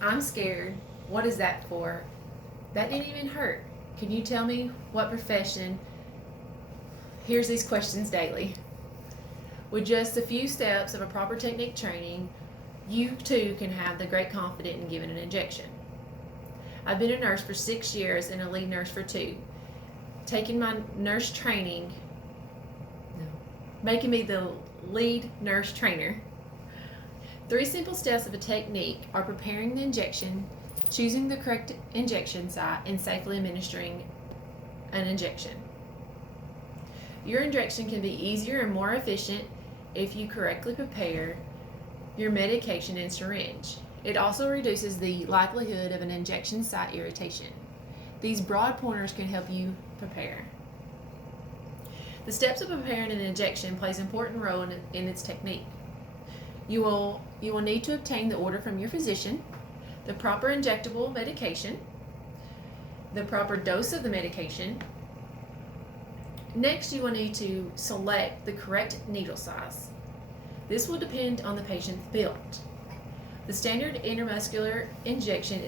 I'm scared. What is that for? That didn't even hurt. Can you tell me what profession hears these questions daily? With just a few steps of a proper technique training, you too can have the great confidence in giving an injection. I've been a nurse for 6 years and a lead nurse for 2. Taking my nurse training, no, making me the lead nurse trainer. 3 simple steps of a technique are preparing the injection, choosing the correct injection site, and safely administering an injection. Your injection can be easier and more efficient if you correctly prepare your medication and syringe. It also reduces the likelihood of an injection site irritation. These broad pointers can help you prepare. The steps of preparing an injection plays an important role in its technique. You will need to obtain the order from your physician, the proper injectable medication, the proper dose of the medication. Next, you will need to select the correct needle size. This will depend on the patient's build. The standard intramuscular injection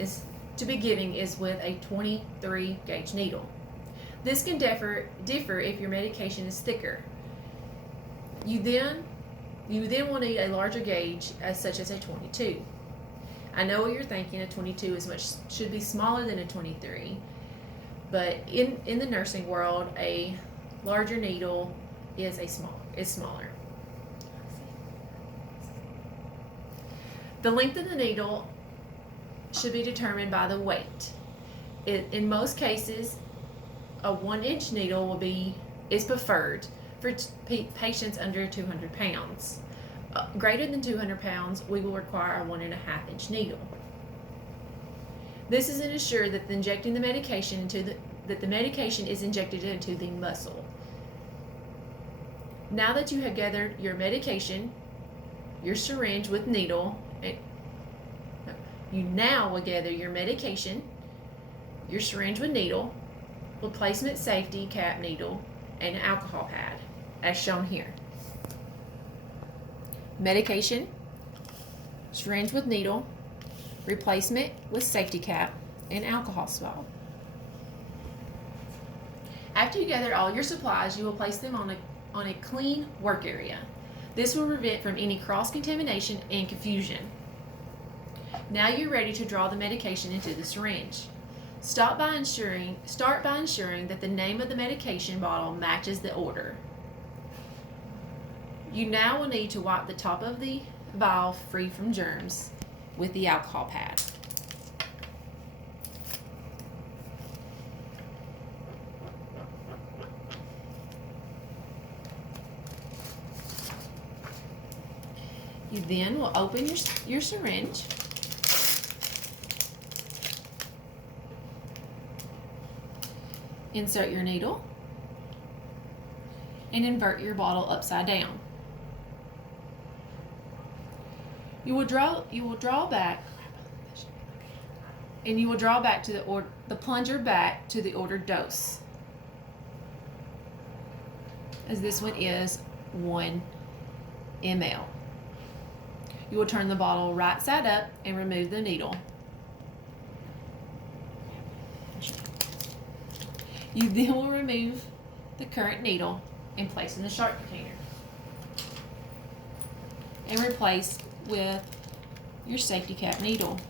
to be giving is with a 23 gauge needle. This can differ if your medication is thicker. You then will need a larger gauge, such as a 22. I know what you're thinking. A 22 should be smaller than a 23, but in the nursing world, a larger needle is smaller. The length of the needle should be determined by the weight. In most cases, a 1-inch needle is preferred for patients under 200 pounds. Greater than 200 pounds, we will require a 1.5-inch needle. This is to ensure that that the medication is injected into the muscle. Now that you have gathered your medication, your syringe with needle, you now will gather your medication, your syringe with needle, replacement safety cap needle, and an alcohol pad, as shown here. Medication, syringe with needle, replacement with safety cap, and alcohol swab. After you gather all your supplies, you will place them on a clean work area. This will prevent from any cross-contamination and confusion. Now you're ready to draw the medication into the syringe. Start by ensuring that the name of the medication bottle matches the order. You now will need to wipe the top of the vial free from germs with the alcohol pad. You then will open your syringe. Insert your needle and invert your bottle upside down. You will draw back to the plunger back to the ordered dose, as this one is 1 ml. You will turn the bottle right side up and remove the needle. You then will remove the current needle and place in the sharp container and replace with your safety cap needle.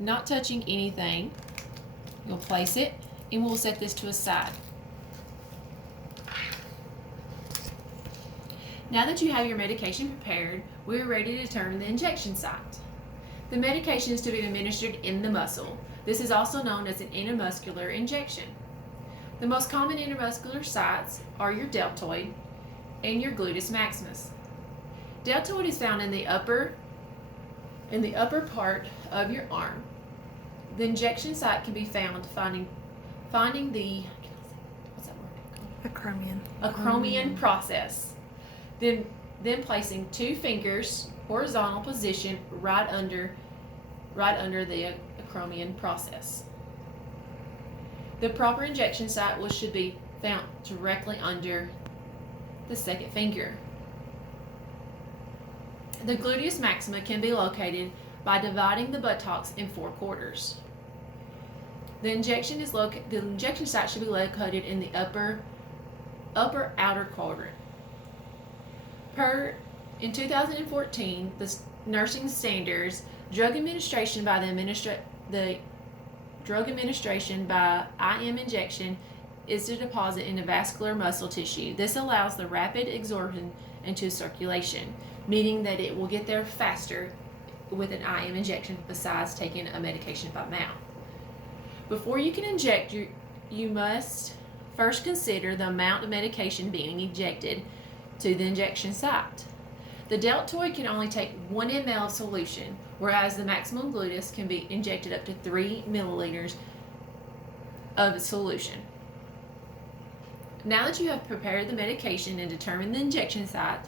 Not touching anything, you'll place it and we'll set this to a side. Now that you have your medication prepared, we are ready to determine the injection site. The medication is to be administered in the muscle. This is also known as an intramuscular injection. The most common intramuscular sites are your deltoid and your gluteus maximus. Deltoid is found in the upper part of your arm. The injection site can be found finding the acromion process. Then placing 2 fingers horizontal position right under the acromion process. The proper injection site should be found directly under the second finger. The gluteus maxima can be located by dividing the buttocks in 4 quarters. The injection site should be located in the upper outer quadrant. In 2014, the nursing standards, drug administration by IM injection is to deposit into vascular muscle tissue. This allows the rapid absorption into circulation, meaning that it will get there faster with an IM injection besides taking a medication by mouth. Before you can inject, you must first consider the amount of medication being injected to the injection site. The deltoid can only take 1 ml of solution, whereas the maximum gluteus can be injected up to 3 milliliters of solution. Now that you have prepared the medication and determined the injection site,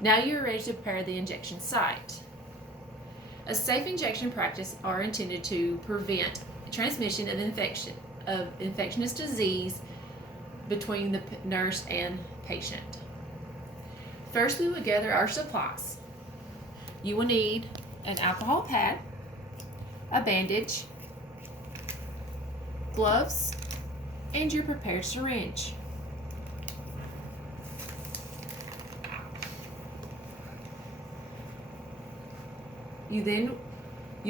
now you are ready to prepare the injection site. A safe injection practice are intended to prevent transmission of infectious disease between the nurse and patient. First, we will gather our supplies. You will need an alcohol pad, a bandage, gloves, and your prepared syringe. You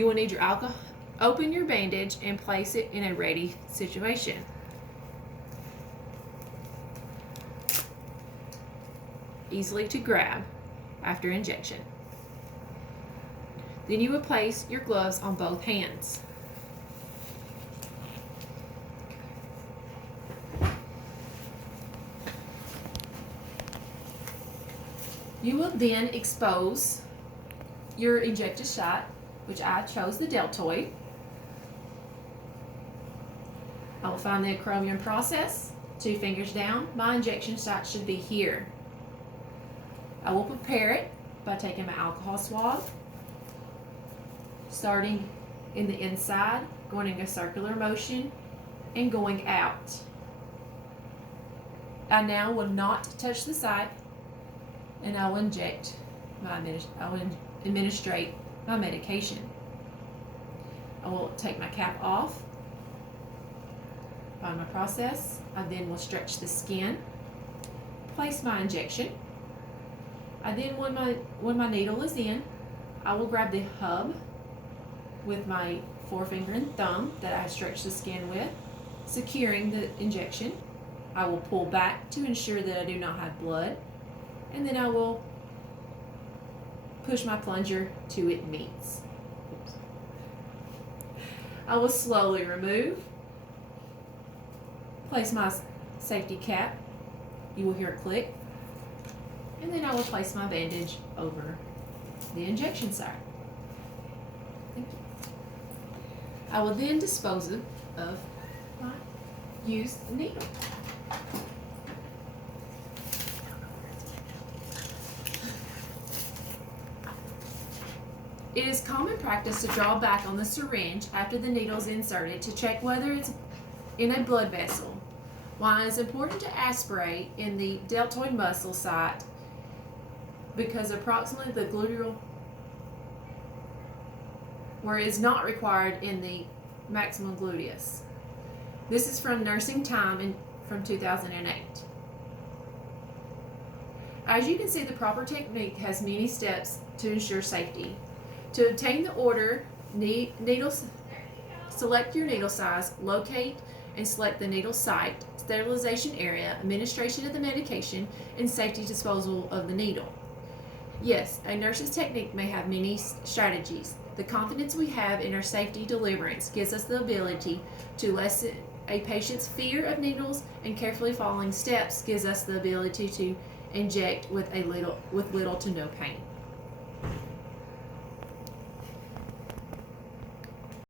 will need your alcohol. Open your bandage and place it in a ready situation. Easily to grab after injection. Then you will place your gloves on both hands. You will then expose your injected site, which I chose the deltoid. I will find the acromion process, 2 fingers down. My injection site should be here. I will prepare it by taking my alcohol swab, starting in the inside, going in a circular motion, and going out. I now will not touch the site, and I will administrate my medication. I will take my cap off. By my process, I then will stretch the skin, place my injection. I then, when my needle is in, I will grab the hub with my forefinger and thumb that I stretched the skin with, securing the injection. I will pull back to ensure that I do not have blood, and then I will push my plunger to it meets. I will slowly remove, place my safety cap. You will hear a click, and then I will place my bandage over the injection site. Thank you. I will then dispose of my used needle. It is common practice to draw back on the syringe after the needle is inserted to check whether it's in a blood vessel. While it is important to aspirate in the deltoid muscle site because approximately the gluteal, where it is not required in the maximum gluteus. This is from Nursing Time from 2008. As you can see, the proper technique has many steps to ensure safety. To obtain the order, select your needle size, locate and select the needle site, sterilization area, administration of the medication, and safety disposal of the needle. Yes, a nurse's technique may have many strategies. The confidence we have in our safety deliverance gives us the ability to lessen a patient's fear of needles, and carefully following steps gives us the ability to inject with little to no pain.